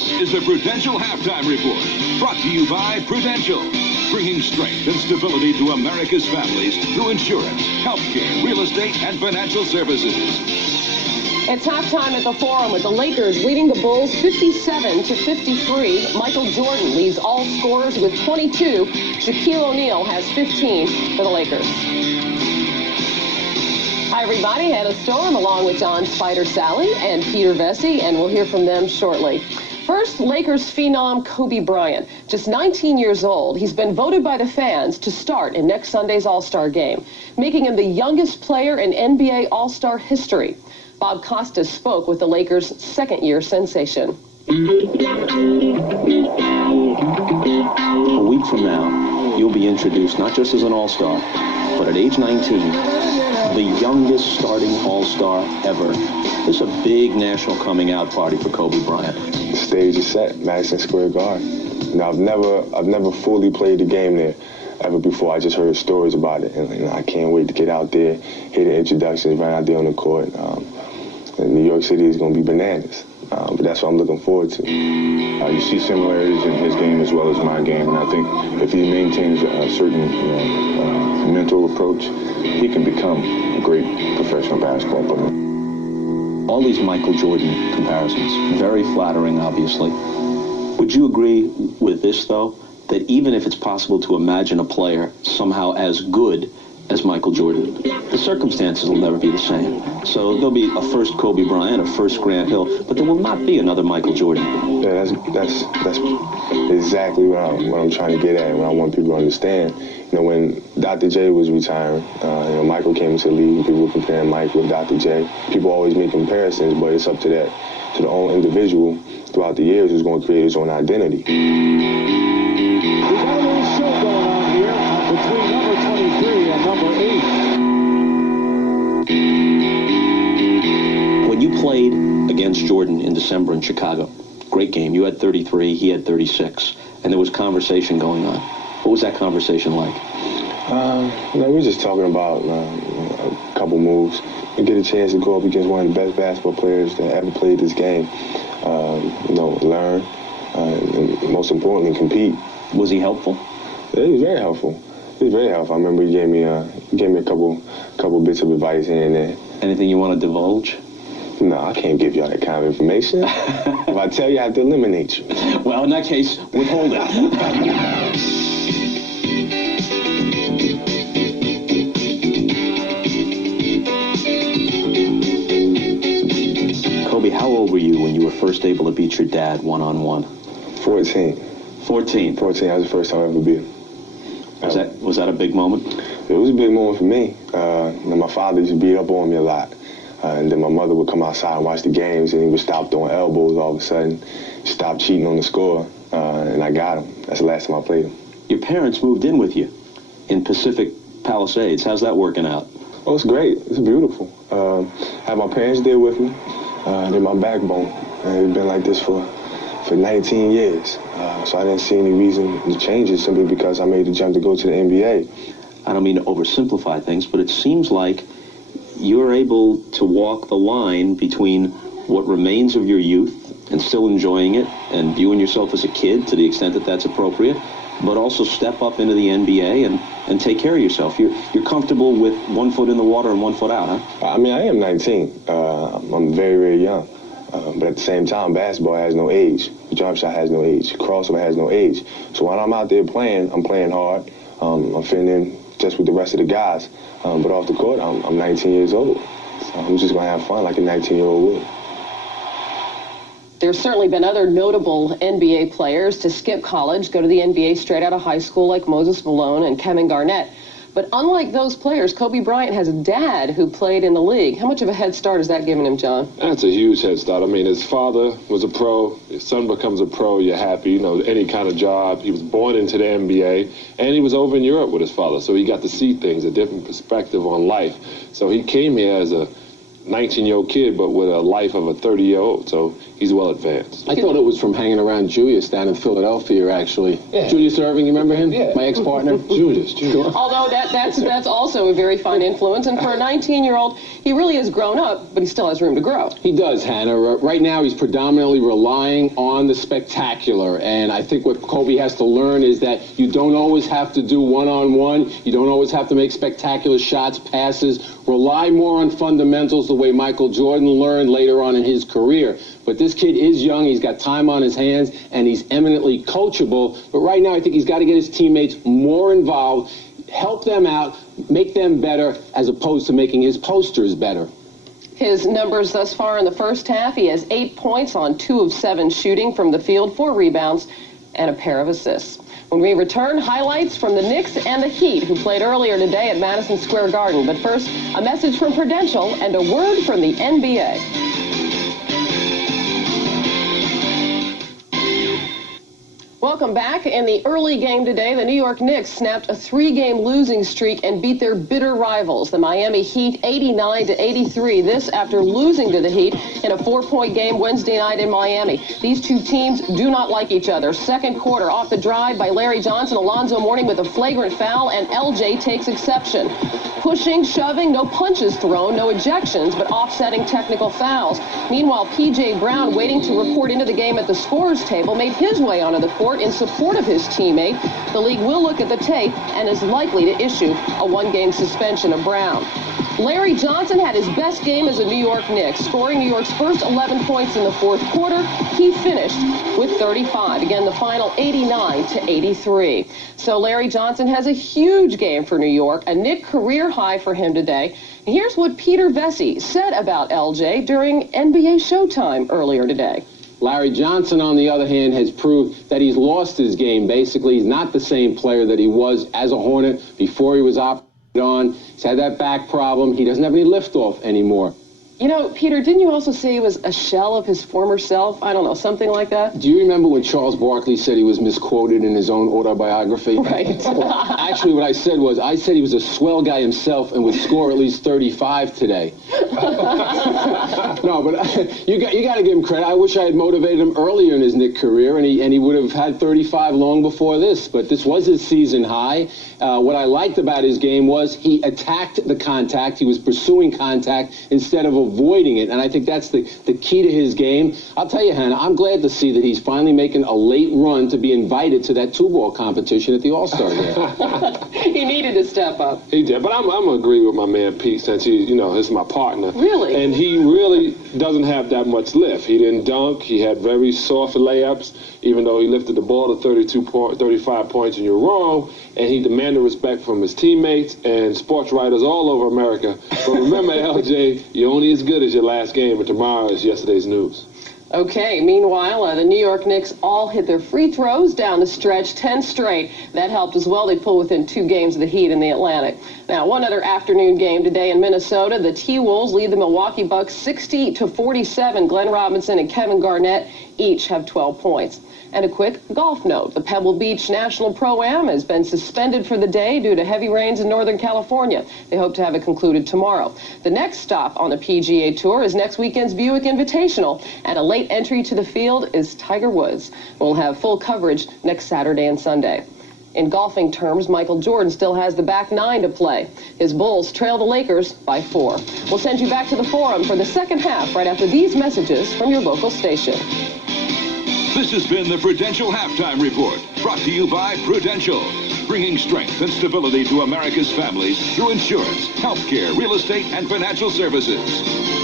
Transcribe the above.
This is the Prudential Halftime Report, brought to you by Prudential, bringing strength and stability to America's families through insurance, healthcare, real estate, and financial services. It's halftime at the Forum with the Lakers leading the Bulls 57-53. Michael Jordan leads all scorers with 22. Shaquille O'Neal has 15 for the Lakers. Hi, everybody. Hannah Storm along with John Spider Sally and Peter Vesey, and we'll hear from them shortly. First, Lakers phenom Kobe Bryant, just 19 years old. He's been voted by the fans to start in next Sunday's All-Star game, making him the youngest player in NBA All-Star history. Bob Costas spoke with the Lakers' second-year sensation. A week from now, you'll be introduced not just as an All-Star, but at age 19, the youngest starting All-Star ever. This is a big national coming-out party for Kobe Bryant. The stage is set, Madison Square Garden. Now, I've never fully played the game there ever before. I just heard stories about it, and I can't wait to get out there, hear the introductions right out there on the court. And New York City is going to be bananas, but that's what I'm looking forward to. You see similarities in his game as well as my game, and I think if he maintains a certain mental approach, he can become a great professional basketball player. All these Michael Jordan comparisons, very flattering, obviously. Would you agree with this, though, that even if it's possible to imagine a player somehow as good as Michael Jordan, the circumstances will never be the same. So there'll be a first Kobe Bryant, a first Grant Hill, but there will not be another Michael Jordan. Yeah, that's exactly what I'm trying to get at, what I want people to understand. You know, when Dr. J was retiring, Michael came into the league, people were comparing Mike with Dr. J. People always make comparisons, but it's up to the own individual throughout the years who's going to create his own identity. We've got a little show going on here between number 23 and number 8. When you played against Jordan in December in Chicago, great game. You had 33, he had 36, and there was conversation going on. What was that conversation like? We were just talking about a couple moves. We get a chance to go up against one of the best basketball players that ever played this game. Learn, and most importantly, compete. Was he helpful? Yeah, he was very helpful. He was very helpful. I remember he gave me a couple bits of advice here and there. Anything you want to divulge? No, I can't give y'all that kind of information. If I tell you, I have to eliminate you. Well, in that case, withhold it. Kobe, how old were you when you were first able to beat your dad one-on-one? 14. 14? 14, that was the first time I ever beat him. Was that a big moment? It was a big moment for me. My father used to beat up on me a lot. And then my mother would come outside and watch the games, and he would stop throwing elbows all of a sudden, stop cheating on the score, and I got him. That's the last time I played him. Your parents moved in with you in Pacific Palisades. How's that working out? Oh, it's great. It's beautiful. I have my parents there with me. They're my backbone. And it's been like this for 19 years. So I didn't see any reason to change it simply because I made the jump to go to the NBA. I don't mean to oversimplify things, but it seems like you're able to walk the line between what remains of your youth and still enjoying it and viewing yourself as a kid to the extent that that's appropriate, but also step up into the NBA and take care of yourself. You're comfortable with 1 foot in the water and 1 foot out, huh? I mean, I am 19. I'm very, very young. But at the same time, basketball has no age. The jump shot has no age. Crossover has no age. So when I'm out there playing, I'm playing hard. I'm fitting in just with the rest of the guys. But off the court, I'm 19 years old. So I'm just going to have fun like a 19-year-old would. There's certainly been other notable NBA players to skip college, go to the NBA straight out of high school, like Moses Malone and Kevin Garnett. But unlike those players, Kobe Bryant has a dad who played in the league. How much of a head start has that given him, John? That's a huge head start. I mean, his father was a pro. His son becomes a pro. You're happy, any kind of job. He was born into the NBA, and he was over in Europe with his father, so he got to see things, a different perspective on life. So he came here as a 19-year-old kid, but with a life of a 30-year-old. So he's well advanced. I thought it was from hanging around Julius down in Philadelphia, actually. Yeah. Julius Irving, you remember him? Yeah. My ex-partner? Julius. Although that's also a very fine influence, and for a 19-year-old, he really has grown up, but he still has room to grow. He does, Hannah. Right now, he's predominantly relying on the spectacular, and I think what Kobe has to learn is that you don't always have to do one-on-one. You don't always have to make spectacular shots, passes. Rely more on fundamentals the way Michael Jordan learned later on in his career. But this kid is young, he's got time on his hands, and he's eminently coachable. But right now, I think he's got to get his teammates more involved, help them out, make them better, as opposed to making his posters better. His numbers thus far in the first half, he has 8 points on 2 of 7 shooting from the field, 4 rebounds, and a pair of assists. When we return, highlights from the Knicks and the Heat, who played earlier today at Madison Square Garden. But first, a message from Prudential and a word from the NBA. Welcome back. In the early game today, the New York Knicks snapped a 3-game losing streak and beat their bitter rivals, the Miami Heat, 89-83. This after losing to the Heat in a 4-point game Wednesday night in Miami. These two teams do not like each other. Second quarter, off the drive by Larry Johnson, Alonzo Mourning with a flagrant foul, and LJ takes exception. Pushing, shoving, no punches thrown, no ejections, but offsetting technical fouls. Meanwhile, P.J. Brown, waiting to report into the game at the scorer's table, made his way onto the court in support of his teammate. The league will look at the tape and is likely to issue a 1-game suspension of Brown. Larry Johnson had his best game as a New York Knicks, scoring New York's first 11 points in the fourth quarter. He finished with 35. Again, the final 89-83. So Larry Johnson has a huge game for New York, a Knick career high for him today. And here's what Peter Vesey said about LJ during NBA Showtime earlier today. Larry Johnson, on the other hand, has proved that he's lost his game. Basically, he's not the same player that he was as a Hornet before he was operated on. He's had that back problem. He doesn't have any liftoff anymore. You know, Peter, didn't you also say he was a shell of his former self? I don't know, something like that? Do you remember when Charles Barkley said he was misquoted in his own autobiography? Right. Well, actually, what I said he was a swell guy himself and would score at least 35 today. No, but you got to give him credit. I wish I had motivated him earlier in his Knick career, and he would have had 35 long before this. But this was his season high. What I liked about his game was he attacked the contact. He was pursuing contact instead of avoiding it, and I think that's the key to his game. I'll tell you, Hannah, I'm glad to see that he's finally making a late run to be invited to that 2-ball competition at the All-Star game. He needed to step up. He did, but I'm going to agree with my man Pete, since he's my partner. Really? And he really doesn't have that much lift. He didn't dunk. He had very soft layups, even though he lifted the ball to 35 points, and you're wrong. And he demanded respect from his teammates and sports writers all over America. But remember, LJ, you're only as good as your last game, and tomorrow is yesterday's news. Okay, meanwhile, the New York Knicks all hit their free throws down the stretch, 10 straight. That helped as well. They pull within 2 games of the Heat in the Atlantic. Now, one other afternoon game today in Minnesota. The T-Wolves lead the Milwaukee Bucks 60-47. Glenn Robinson and Kevin Garnett each have 12 points. And a quick golf note. The Pebble Beach National Pro-Am has been suspended for the day due to heavy rains in Northern California. They hope to have it concluded tomorrow. The next stop on the PGA Tour is next weekend's Buick Invitational, and a late entry to the field is Tiger Woods. We'll have full coverage next Saturday and Sunday. In golfing terms, Michael Jordan still has the back 9 to play. His Bulls trail the Lakers by 4. We'll send you back to the Forum for the second half right after these messages from your local station. This has been the Prudential Halftime Report, brought to you by Prudential, bringing strength and stability to America's families through insurance, healthcare, real estate, and financial services.